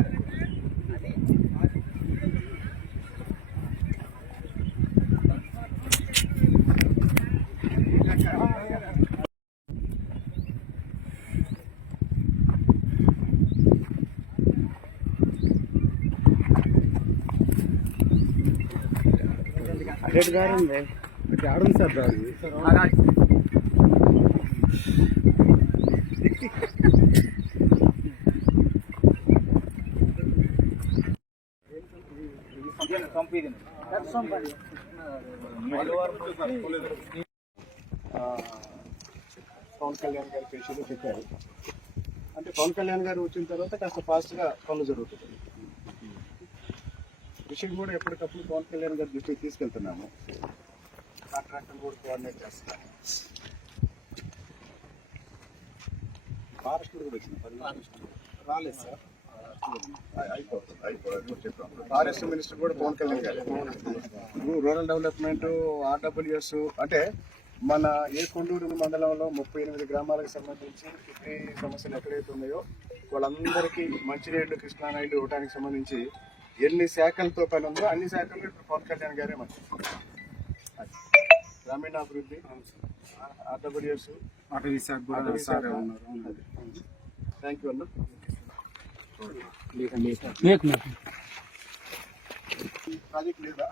Car వచ్చింది కారు వచ్చి కారు రెడ్ గారు ఉంది ఆడుంది సార్ దారి పవన్ కళ్యాణ్ గారి పేషెంట్ చెప్పారు. అంటే పవన్ కళ్యాణ్ గారు వచ్చిన తర్వాత కాస్త ఫాస్ట్గా పనులు జరుగుతుంది విషయం కూడా ఎప్పటికప్పుడు పవన్ కళ్యాణ్ గారి దృష్టికి తీసుకెళ్తున్నాము. కాంట్రాక్టర్ కూడా కోఆర్డినేట్ చేస్తున్నాము ఫారెస్ట్ కూడా వచ్చింది. రాలేదు సార్. ఫారెస్ట్ మినిస్టర్ కూడా పవన్ కళ్యాణ్ గారు. రూరల్ డెవలప్మెంట్ ఆర్డబ్ల్యూఎస్ అంటే మన ఏ కొండూరు మండలంలో ముప్పై ఎనిమిది గ్రామాలకు సంబంధించి కిడ్నీ సమస్యలు ఎక్కడైతే ఉన్నాయో వాళ్ళందరికీ మంచినీళ్ళు కృష్ణానీళ్ళు ఇవ్వడానికి సంబంధించి ఎన్ని శాఖలతో పని ఉందో అన్ని శాఖలు ఇప్పుడు పవన్ కళ్యాణ్ గారే మంచి గ్రామీణాభివృద్ధి ఆర్డబ్ల్యూఎస్ అటవీ శాఖ థ్యాంక్ యూ అన్న. ప్రాజెక్ట్ లేదా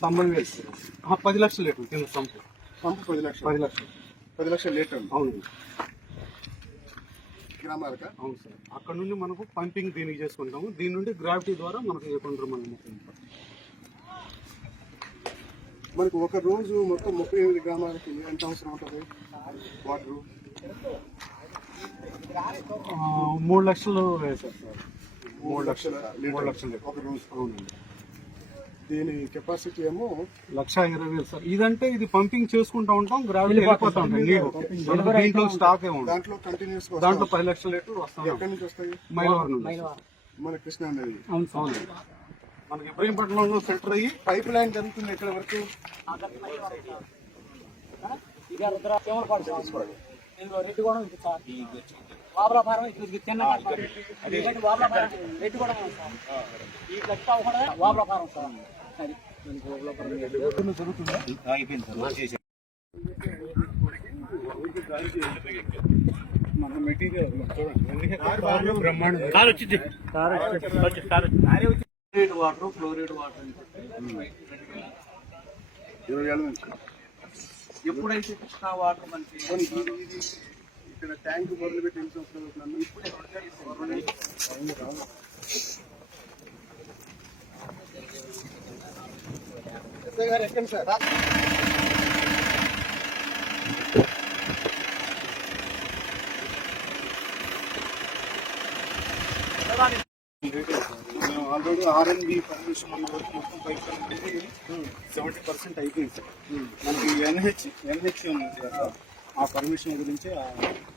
తొంభై వేలు ఆ, పది లక్షలు లీటర్ కింద సంపు పంపు. పది లక్షలు. పది లక్షలు. పది లక్షల లీటర్ అవును. గ్రామాలక? అవును సార్. అక్కడ నుండి మనకు పంపింగ్ దీనికి చేసుకుంటాము. దీని నుండి గ్రావిటీ ద్వారా మనకు ఏకొండ్రు మనం మనకు ఒక రోజు మొత్తం ముప్పై ఎనిమిది గ్రామాలకి ఎంత అవసరం ఉంటుంది? వాటర్? మూడు లక్షలు వేశారు సార్. మూడు లక్షల మూడు లక్షలు ఒక రోజు అవునండి. దీని కెపాసిటీ ఏమో లక్ష ఇరవై వేలు సార్. ఇదంటే ఇది పంపింగ్ చేసుకుంటా ఉంటాం గ్రావిటీ వెళ్ళిపోతా మనకు దీంట్లో స్టాక్ ఏమి దాంట్లో కంటిన్యూస్ దాంట్లో పది లక్షల లీటర్ వస్తాం ఎక్కడి నుంచి వస్తాయి? మైలవరం నుండి మన కృష్ణా నది అవును మనకి ఇబ్రహీంపట్నంలో సెంటర్ అయ్యి పైప్ లైన్ జరుగుతుంది ఇక్కడ వరకు. మన మెటీరియల్ చూడండి. బ్రహ్మాండం కారు వచ్చింది. కారు వచ్చి కారు ఫ్లోరైడ్ వాటర్ ఫ్లోరైడ్ వాటర్ ఇరవై ఏళ్ళ నుంచి ఎప్పుడైతే కృష్ణా వాటర్ మనకి పోనీ ఇది- ఇది ఇక్కడ ట్యాంక్ మొదలు పెట్టి ఎన్ని సంవత్సరాలు అవుతుందన్న? అవును, రావు. ఎస్ఐ గారు ఎక్కండి సార్ మేము ఆల్రెడీ ఇప్పుడు ఆర్ఎన్బి పర్మిషన్ వరకు మొత్తం పైప్ సెవెంటీ పర్సెంట్ అయిపోయింది సార్. మనకి ఎన్హెచ్ ఎన్హెచ్ ఉంది కదా ఆ పర్మిషన్ గురించి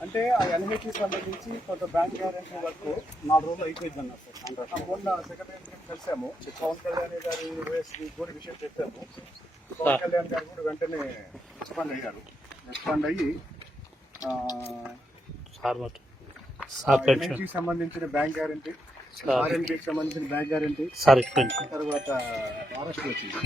అంటే ఆ ఎన్హెచ్ సంబంధించి కొంత బ్యాంక్ గ్యారెంటీ వరకు నాలుగు రోజులు అయిపోయింది అన్నారు సార్ కాంట్రాక్ట్ మొన్న సెక్రటరీ కలిసాము. పవన్ కళ్యాణ్ గారు ఓఎస్కి కూడా విషయం చెప్పాము. పవన్ కళ్యాణ్ గారు కూడా వెంటనే రెస్పాండ్ అయ్యారు. రెస్పాండ్ అయ్యి ఎన్హెచ్కి సంబంధించిన బ్యాంక్ గ్యారెంటీ ఆర్ఎన్బికి సంబంధించిన బ్యాంక్ గ్యారెంటీ. తర్వాత వచ్చింది